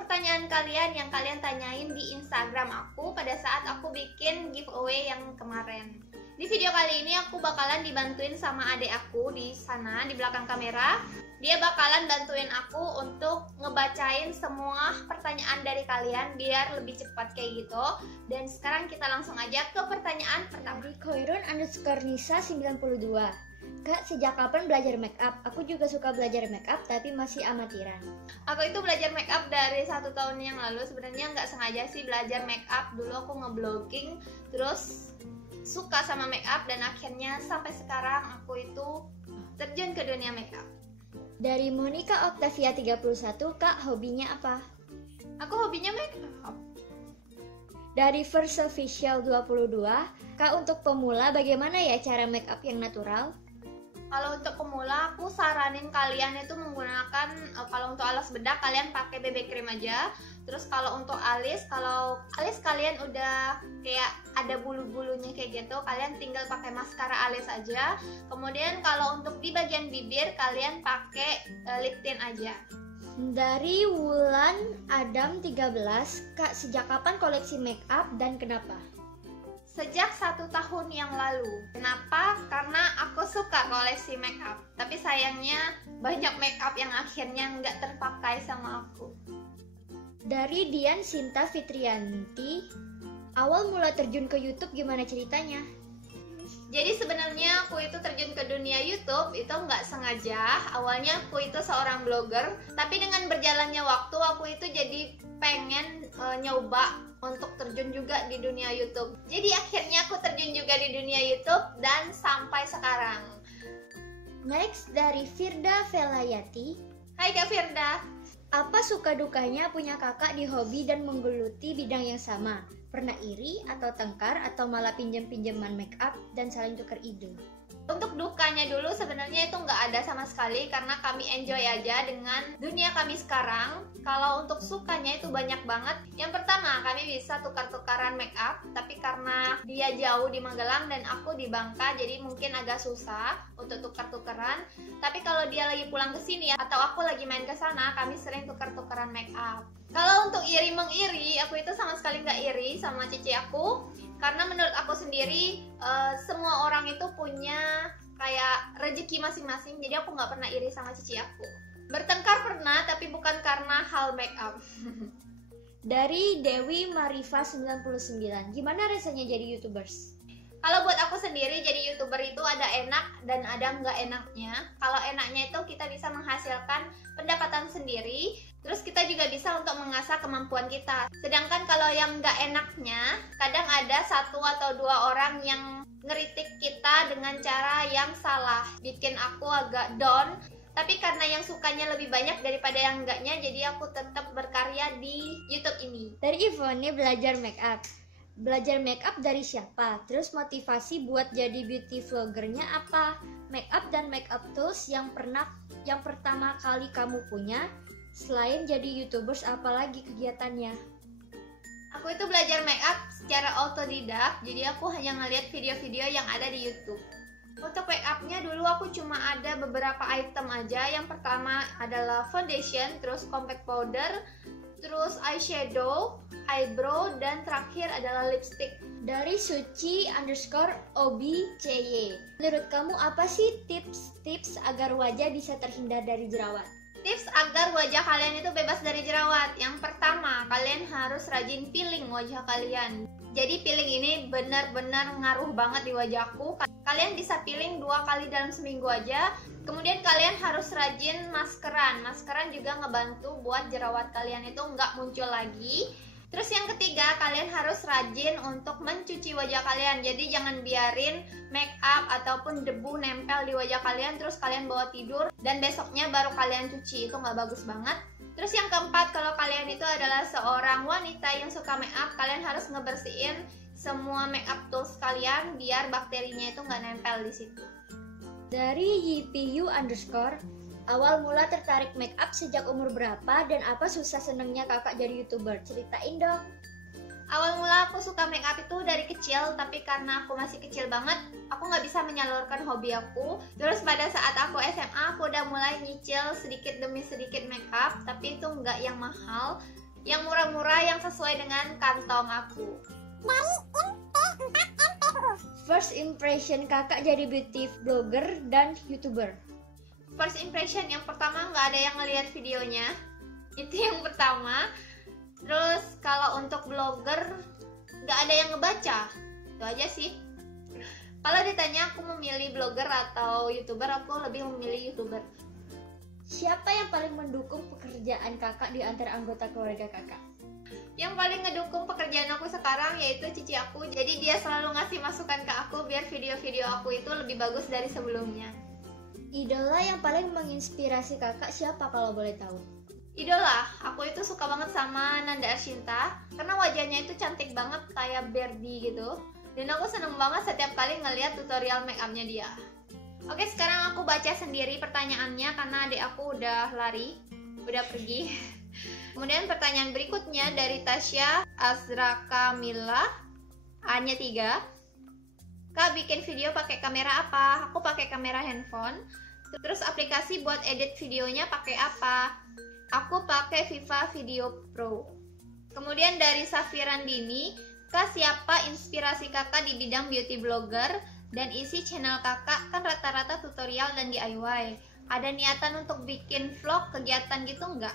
pertanyaan kalian yang kalian tanyain di Instagram aku pada saat aku bikin giveaway yang kemarin. Di video kali ini aku bakalan dibantuin sama adik aku di sana di belakang kamera. Dia bakalan bantuin aku untuk ngebacain semua pertanyaan dari kalian biar lebih cepat kayak gitu. Dan sekarang kita langsung aja ke pertanyaan pertama. Koirun_Nisa 92. Kak, sejak kapan belajar make up? Aku juga suka belajar make up tapi masih amatiran. Aku itu belajar make up dari 1 tahun yang lalu. Sebenarnya nggak sengaja sih belajar make up. Dulu aku ngeblogging, terus suka sama make up dan akhirnya sampai sekarang aku itu terjun ke dunia make up. Dari Monica Octavia 31, Kak, hobinya apa? Aku hobinya make up. Dari First Official 22, Kak, untuk pemula bagaimana ya cara make up yang natural? Kalau untuk pemula aku saranin kalian itu menggunakan kalau untuk alas bedak kalian pakai BB cream aja. Terus kalau untuk alis, kalau alis kalian udah kayak ada bulu-bulunya kayak gitu, kalian tinggal pakai maskara alis aja. Kemudian kalau untuk di bagian bibir kalian pakai lip tint aja. Dari Wulan Adam 13, Kak, sejak kapan koleksi make up dan kenapa? Sejak 1 tahun yang lalu. Kenapa? Karena aku suka koleksi make up. Tapi sayangnya banyak make up yang akhirnya nggak terpakai sama aku. Dari Dian Sinta Fitrianti, awal mula terjun ke YouTube gimana ceritanya? Jadi sebenarnya aku itu terjun ke dunia YouTube itu nggak sengaja. Awalnya aku itu seorang blogger, tapi dengan berjalannya waktu aku itu jadi pengen nyoba untuk terjun juga di dunia YouTube. Jadi akhirnya aku terjun juga di dunia YouTube dan sampai sekarang. Next dari Firda Velayati. Hai Kak Firda. Apa suka dukanya punya kakak di hobi dan menggeluti bidang yang sama? Pernah iri atau tengkar atau malah pinjam-pinjaman make up dan saling tukar ide? Untuk dukanya dulu sebenarnya itu nggak ada sama sekali karena kami enjoy aja dengan dunia kami sekarang. Kalau untuk sukanya itu banyak banget. Yang pertama, kami bisa tukar-tukaran make up, tapi karena dia jauh di Magelang dan aku di Bangka, jadi mungkin agak susah untuk tukar-tukaran. Tapi kalau dia lagi pulang ke sini atau aku lagi main ke sana, kami sering tukar-tukaran make up. Kalau untuk iri mengiri, aku itu sama sekali nggak iri sama cici aku. Karena menurut aku sendiri, semua orang itu punya kayak rezeki masing-masing. Jadi aku nggak pernah iri sama cici aku. Bertengkar pernah, tapi bukan karena hal make up. Dari Dewi Marifa 99, gimana rasanya jadi YouTubers? Kalau buat aku sendiri jadi YouTuber itu ada enak dan ada nggak enaknya. Kalau enaknya itu kita bisa menghasilkan pendapatan sendiri, terus kita juga bisa untuk mengasah kemampuan kita. Sedangkan kalau yang nggak enaknya, kadang ada 1 atau 2 orang yang ngeritik kita dengan cara yang salah, bikin aku agak down. Tapi karena yang sukanya lebih banyak daripada yang enggaknya, jadi aku tetap berkarya di YouTube ini. Dari Ivone belajar make up. Belajar make up dari siapa? Terus motivasi buat jadi beauty vloggernya apa? Make up dan make up tools yang pertama kali kamu punya? Selain jadi YouTubers, apalagi kegiatannya? Aku itu belajar make up secara autodidak, jadi aku hanya ngeliat video-video yang ada di YouTube. Untuk make upnya dulu aku cuma ada beberapa item aja. Yang pertama adalah foundation, terus compact powder, terus eyeshadow, eyebrow, dan terakhir adalah lipstick. Dari Suci_OBCY, menurut kamu apa sih tips agar wajah bisa terhindar dari jerawat? Tips agar wajah kalian itu bebas dari jerawat. Yang pertama, kalian harus rajin peeling wajah kalian. Jadi peeling ini benar-benar ngaruh banget di wajahku. Kalian bisa peeling 2 kali dalam seminggu aja. Kemudian kalian harus rajin maskeran. Maskeran juga ngebantu buat jerawat kalian itu nggak muncul lagi. Terus yang ketiga, kalian harus rajin untuk mencuci wajah kalian. Jadi jangan biarin make up ataupun debu nempel di wajah kalian terus kalian bawa tidur dan besoknya baru kalian cuci. Itu nggak bagus banget. Terus yang keempat, kalau kalian itu adalah seorang wanita yang suka make up, kalian harus ngebersihin semua make up tools kalian biar bakterinya itu nggak nempel di situ. Dari YPU_, awal mula tertarik make up sejak umur berapa dan apa susah senengnya kakak jadi YouTuber? Ceritain dong. Awal mula aku suka make up itu dari kecil, tapi karena aku masih kecil banget, aku nggak bisa menyalurkan hobi aku. Terus pada saat aku SMA, aku udah mulai nyicil sedikit demi sedikit make up, tapi itu nggak yang mahal. yang murah-murah yang sesuai dengan kantong aku. First impression kakak jadi beauty blogger dan youtuber. First impression yang pertama nggak ada yang ngelihat videonya, itu yang pertama. Terus kalau untuk blogger nggak ada yang ngebaca, itu aja sih. Kalau ditanya aku memilih blogger atau youtuber, aku lebih memilih youtuber. Siapa yang paling mendukung pekerjaan kakak di antara anggota keluarga kakak? Yang paling ngedukung pekerjaan aku sekarang yaitu cici aku. Jadi dia selalu ngasih masukan ke aku biar video-video aku itu lebih bagus dari sebelumnya. Idola yang paling menginspirasi kakak siapa kalau boleh tahu? Idola, aku itu suka banget sama Nanda Arshinta karena wajahnya itu cantik banget kayak Barbie gitu. Dan aku seneng banget setiap kali ngeliat tutorial make upnya dia. Oke, sekarang aku baca sendiri pertanyaannya karena adik aku udah lari, udah pergi. Kemudian pertanyaan berikutnya dari Tasya Azraka Mila, A-nya 3. Kak, bikin video pakai kamera apa? Aku pakai kamera handphone. Terus aplikasi buat edit videonya pakai apa? Aku pakai Viva Video Pro. Kemudian dari Safirandini, Kak, siapa inspirasi kakak di bidang beauty blogger? Dan isi channel kakak kan rata-rata tutorial dan DIY. Ada niatan untuk bikin vlog kegiatan gitu nggak?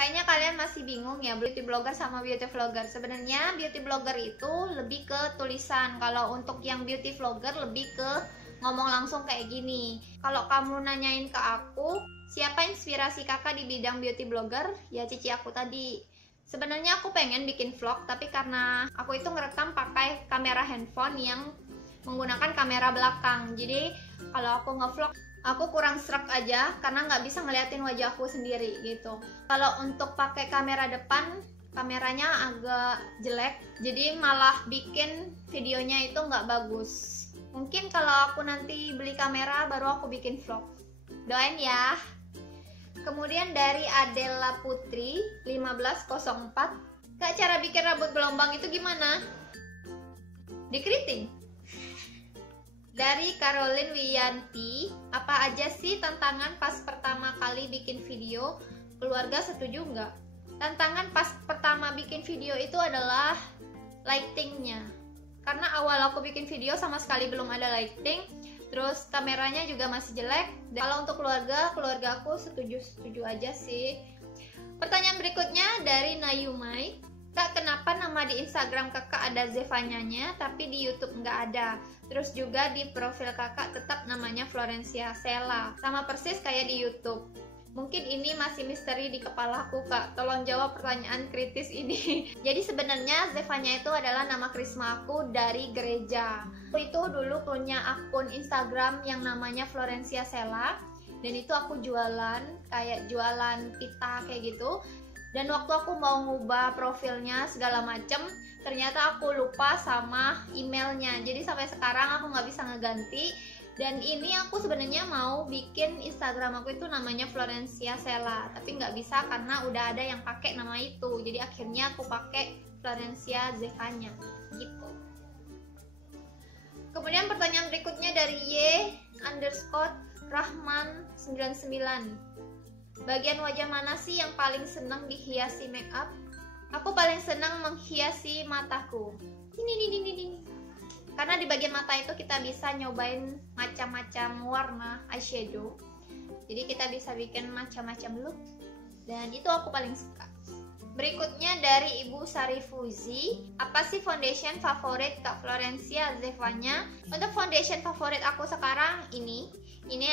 Kayaknya kalian masih bingung ya beauty blogger sama beauty vlogger. Sebenarnya beauty blogger itu lebih ke tulisan. Kalau untuk yang beauty vlogger lebih ke ngomong langsung kayak gini. Kalau kamu nanyain ke aku, siapa inspirasi kakak di bidang beauty blogger? Ya cici aku tadi. Sebenarnya aku pengen bikin vlog, tapi karena aku itu ngerekam pakai kamera handphone yang menggunakan kamera belakang. Jadi kalau aku ngevlog aku kurang serak aja karena nggak bisa ngeliatin wajah aku sendiri gitu. Kalau untuk pakai kamera depan, kameranya agak jelek, jadi malah bikin videonya itu nggak bagus. Mungkin kalau aku nanti beli kamera baru aku bikin vlog. Doain ya. Kemudian dari Adela Putri 1504, Kak, cara bikin rambut gelombang itu gimana? Dikeriting. Dari Caroline Wiyanti, apa aja sih tantangan pas pertama kali bikin video? Keluarga setuju nggak? Tantangan pas pertama bikin video itu adalah lightingnya. Karena awal aku bikin video sama sekali belum ada lighting, terus kameranya juga masih jelek. Dan kalau untuk keluarga aku setuju aja sih. Pertanyaan berikutnya dari Nayumai, Kak, kenapa nama di Instagram kakak ada Zevanya-nya tapi di YouTube nggak ada? Terus juga di profil kakak tetap namanya Florencia Sela, sama persis kayak di YouTube. Mungkin ini masih misteri di kepalaku, Kak. Tolong jawab pertanyaan kritis ini. Jadi sebenarnya Zevanya itu adalah nama krisma aku dari gereja. Aku itu dulu punya akun Instagram yang namanya Florencia Sela, dan itu aku jualan, kayak jualan pita kayak gitu. Dan waktu aku mau ngubah profilnya segala macem, ternyata aku lupa sama emailnya. Jadi sampai sekarang aku nggak bisa ngeganti. Dan ini aku sebenarnya mau bikin Instagram aku itu namanya Florencia Sela, tapi nggak bisa karena udah ada yang pakai nama itu. Jadi akhirnya aku pakai Florencia Zevanya gitu. Kemudian pertanyaan berikutnya dari Y_Rahman99. Bagian wajah mana sih yang paling senang dihiasi make up? Aku paling senang menghiasi mataku. Ini. Karena di bagian mata itu kita bisa nyobain macam-macam warna eyeshadow. Jadi kita bisa bikin macam-macam look. Dan itu aku paling suka. Berikutnya dari Ibu Sarifuzi, apa sih foundation favorit Kak Florencia Zevanya? Untuk foundation favorit aku sekarang ini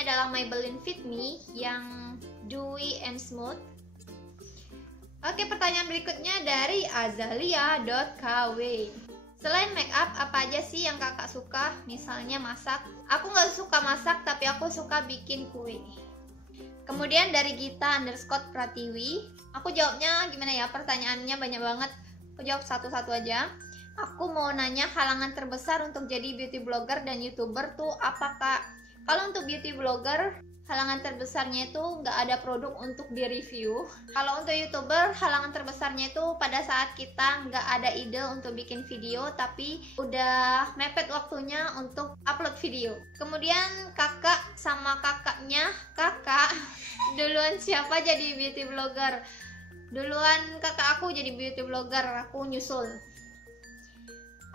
adalah Maybelline Fit Me yang dewy and smooth. Oke, pertanyaan berikutnya dari Azalia.kw. Selain make up, apa aja sih yang kakak suka? Misalnya masak. Aku nggak suka masak, tapi aku suka bikin kue. Kemudian dari Gita_Pratiwi, aku jawabnya gimana ya? Pertanyaannya banyak banget. Aku jawab satu-satu aja. Aku mau nanya halangan terbesar untuk jadi beauty blogger dan youtuber tuh apa, Kak? Kalau untuk beauty blogger, halangan terbesarnya itu nggak ada produk untuk di-review. Kalau untuk youtuber, halangan terbesarnya itu pada saat kita nggak ada ide untuk bikin video, tapi udah mepet waktunya untuk upload video. Kemudian kakak sama kakaknya, kakak duluan siapa jadi beauty blogger? Duluan kakak aku jadi beauty blogger, aku nyusul.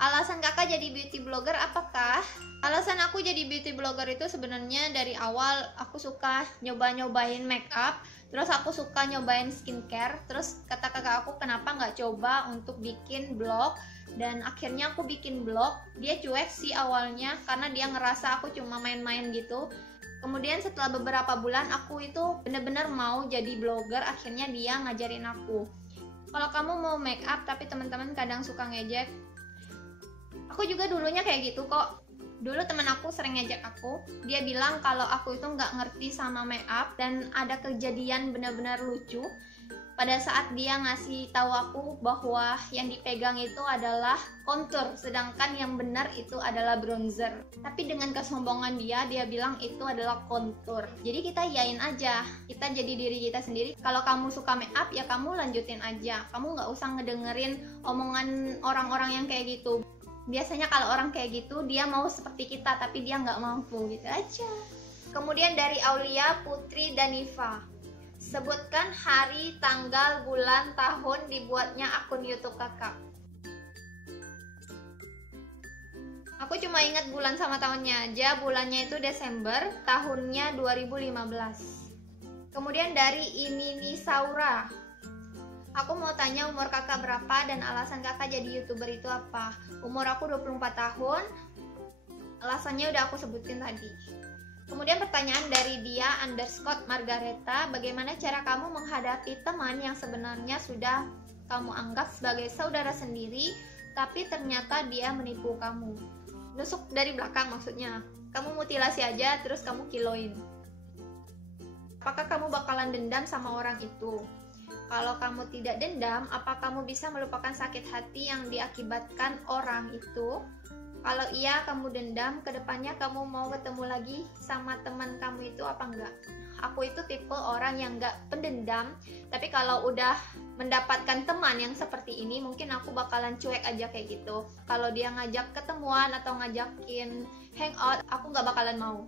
Alasan kakak jadi beauty blogger apakah? Alasan aku jadi beauty blogger itu sebenarnya dari awal aku suka nyoba-nyobain make up, terus aku suka nyobain skincare, terus kata kakak aku kenapa nggak coba untuk bikin blog, dan akhirnya aku bikin blog. Dia cuek sih awalnya karena dia ngerasa aku cuma main-main gitu. Kemudian setelah beberapa bulan aku itu bener-bener mau jadi blogger, akhirnya dia ngajarin aku. Kalau kamu mau make up tapi teman-teman kadang suka ngejek, aku juga dulunya kayak gitu kok. Dulu teman aku sering ngejek aku, dia bilang kalau aku itu nggak ngerti sama make up, dan ada kejadian benar-benar lucu pada saat dia ngasih tahu aku bahwa yang dipegang itu adalah contour, sedangkan yang benar itu adalah bronzer. Tapi dengan kesombongan dia bilang itu adalah contour. Jadi kita iyain aja, kita jadi diri kita sendiri. Kalau kamu suka make up ya kamu lanjutin aja, kamu nggak usah ngedengerin omongan orang-orang yang kayak gitu. Biasanya kalau orang kayak gitu dia mau seperti kita tapi dia nggak mampu, gitu aja. Kemudian dari Aulia Putri Danifa, sebutkan hari, tanggal, bulan, tahun dibuatnya akun YouTube kakak. Aku cuma ingat bulan sama tahunnya aja. Bulannya itu Desember, tahunnya 2015. Kemudian dari Imini Saura, aku mau tanya umur kakak berapa dan alasan kakak jadi YouTuber itu apa. Umur aku 24 tahun, alasannya udah aku sebutin tadi. Kemudian pertanyaan dari dia _Margareta, bagaimana cara kamu menghadapi teman yang sebenarnya sudah kamu anggap sebagai saudara sendiri, tapi ternyata dia menipu kamu. Nusuk dari belakang maksudnya, kamu mutilasi aja terus kamu kiloin. Apakah kamu bakalan dendam sama orang itu? Kalau kamu tidak dendam, apa kamu bisa melupakan sakit hati yang diakibatkan orang itu? Kalau iya, kamu dendam, kedepannya kamu mau ketemu lagi sama teman kamu itu apa enggak? Aku itu tipe orang yang enggak pendendam, tapi kalau udah mendapatkan teman yang seperti ini, mungkin aku bakalan cuek aja kayak gitu. Kalau dia ngajak ketemuan atau ngajakin hangout, aku nggak bakalan mau.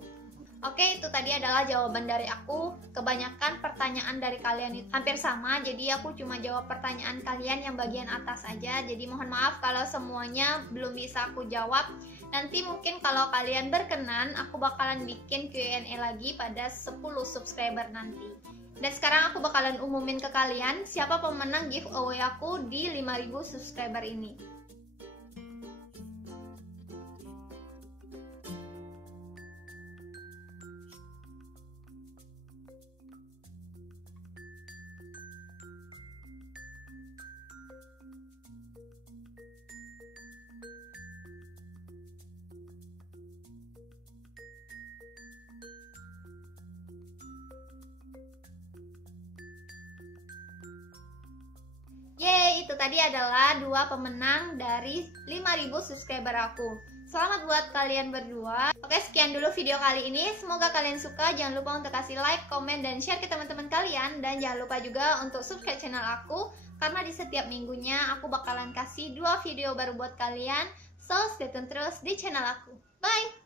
Oke, itu tadi adalah jawaban dari aku. Kebanyakan pertanyaan dari kalian itu hampir sama, jadi aku cuma jawab pertanyaan kalian yang bagian atas aja. Jadi mohon maaf kalau semuanya belum bisa aku jawab. Nanti mungkin kalau kalian berkenan, aku bakalan bikin Q&A lagi pada 10 subscriber nanti. Dan sekarang aku bakalan umumin ke kalian siapa pemenang giveaway aku di 5000 subscriber ini. Yeay, itu tadi adalah 2 pemenang dari 5000 subscriber aku. Selamat buat kalian berdua. Oke, sekian dulu video kali ini. Semoga kalian suka. Jangan lupa untuk kasih like, komen, dan share ke teman-teman kalian. Dan jangan lupa juga untuk subscribe channel aku, karena di setiap minggunya aku bakalan kasih 2 video baru buat kalian. So, stay tune terus di channel aku. Bye!